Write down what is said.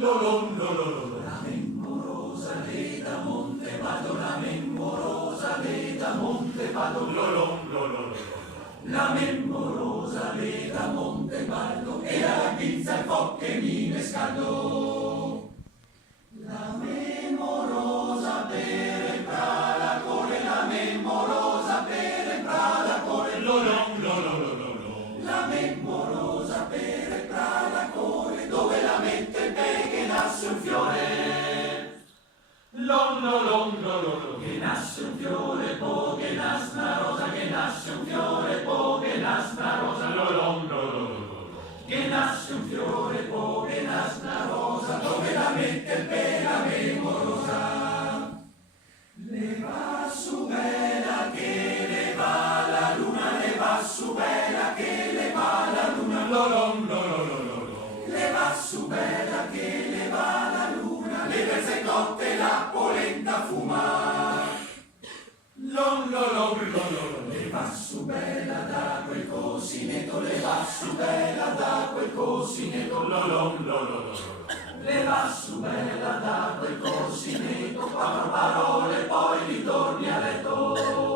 La memorosa le da monte vado, la memorosa le da monte vado, la memorosa le da monte vado, e la ghizza il foc che mi ne scaldo. La memorosa per il prada corre, la memorosa per il prada corre, la memorosa per il prada corre, dove la mette il pe che nasce un fiore. Che nasce un fiore, po' che nasce una rosa, che nasce un fiore, po' che nasce una rosa, che nasce un fiore, po' che nasce una rosa, dove la mette il pe la memorosa. Le va su bella che le va la luna, le va su bella che le va la luna, le va su bella che le va la luna, le verse cotte la polenta fuma. Le va su bella da quel cosinetto, le va su bella da quel cosinetto, le va su bella da quel cosinetto, quattro parole poi ritorni a letto.